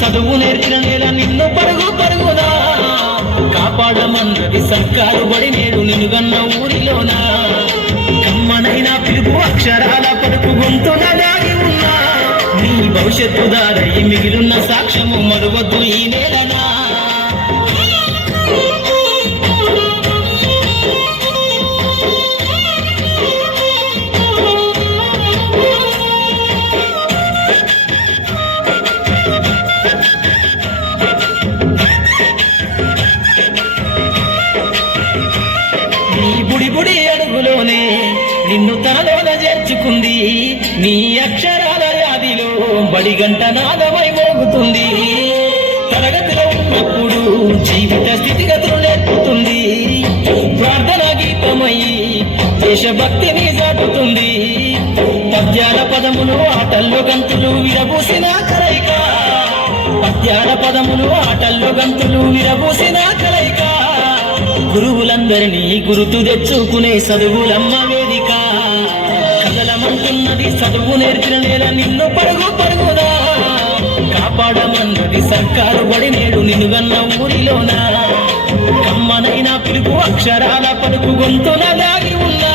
చదువు నేర్చిన నేల నిన్ను పరుగు పరుగునా కాపాడమన్నది సర్కారు బడి నేడు నిన్నుగన్న ఊరిలోనా కమ్మనైన పిలుపు అక్షరాల పలుకు గొంతున దాగి ఉన్నా నీ భవిష్యత్తు దారై మిగిలిన సాక్ష్యము మరువద్దు ఈ నేలనా బుడి బుడి అడుగులోనే నిన్ను తనలోన చేర్చుకుంది నీ అక్షరాల యాదిలో బడిగంట నాదమై మోగుతుంది తరగతిలో ఉన్నప్పుడు జీవిత స్థితిగతులు నేర్పుతుంది ప్రార్థన గీతమై దేశభక్తిని చాటుతుంది పద్యాల పదములు ఆటల్లో గంతులు విరబూసిన కలయిక పద్యాల పదములు ఆటల్లో గంతులు విరబూసిన కలయిక గురువులందరినీ గుర్తు తెచ్చుకునే చదువులమ్మ వేదిక కదలమంటున్నది చదువు నేర్చిన నేల నిన్ను పరుగు పరుగుదా కాపాడమన్నది సర్కారు బడి నేడు నిన్నుగన్న ఊరిలోనా కమ్మనైన పిలుపు అక్షరాల పలుకు గొంతున దాగి ఉన్నా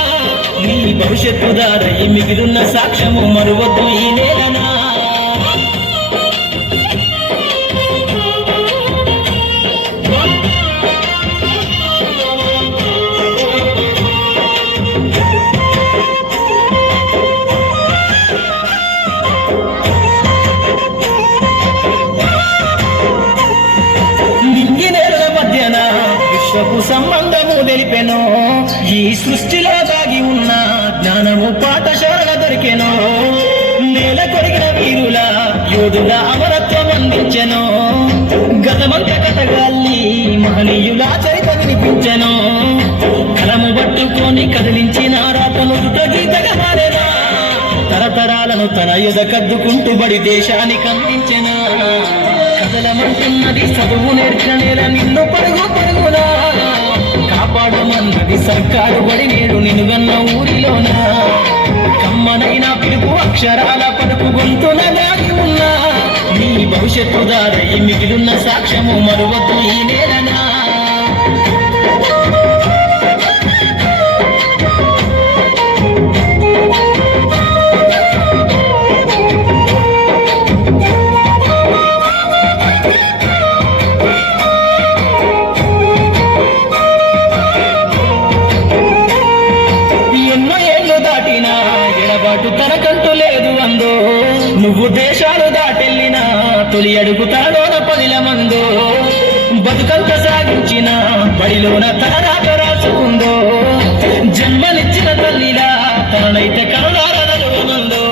నీ భవిష్యత్తు దారై మిగిలిన సాక్ష్యము మరువద్దు ఈ నేలనా విశ్వపు సంబంధము తెలిపెను ఈ సృష్టిలో దాగి ఉన్న జ్ఞానము పాఠశాల దొరికెను నేల కొరిగిన వీరుల యోధుల అమరత్వం అందించెను గతమంత కథగాల్ని మహనీయుల చరిత వినిపించెను కలము పట్టుకొని కదిలించిన రాతను దుట గీతగా మారేనా తరతరాలను తన ఎద కద్దుకుంటూ బడి దేశానికి అందించెనా కదలమంటున్నది చదువు నేర్చిన నేల నిన్ను పరుగు పరుగునా కాపాడమన్నది సర్కారు బడి నేడు నిన్నుగన్న ఊరిలోనా కమ్మనైన పిలుపు అక్షరాల పలుకు గొంతున దాగి ఉన్నా నీ భవిష్యత్తు దారై మిగిలిన సాక్ష్యము మరువద్దు ఈ నేలనా తనకంటూ లేదు అందో నువ్వు దేశాలు దాటెళ్ళినా తొలి అడుగు తనలోన పదిల మందో బతుకంత సాగించిన బడిలోన తన రాక రాసుకుందో జన్మనిచ్చిన తల్లిలా తననైతే కరుణారదలుమందో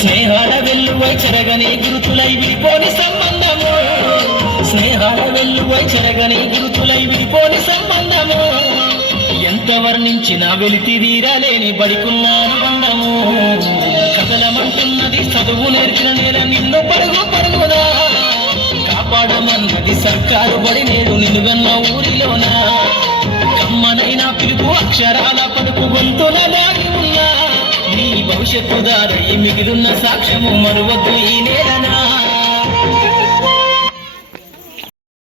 స్నేహాల వెల్లువై చెరగని గురుతులై విడిపోని సంబంధము స్నేహాల వెల్లువై చెరగని గురుతులై విడిపోని సంబంధము ఎంత వర్ణించినా వెలితిరీరలేని బడికున్న అనుబంధము కదలమంటున్నది చదువు నేర్చిన నేల నిన్ను పరుగు పరుగుదా కాపాడమన్నది సర్కారు బడి నేడు నిన్నుగన్న ఊరిలోనా కమ్మనైన పిలుపు అక్షరాల పలుకు గొంతున దాగి ఉన్నా నీ భవిష్యత్తు దారై మిగిలిన సాక్ష్యము మరువద్దు ఈ నేలనా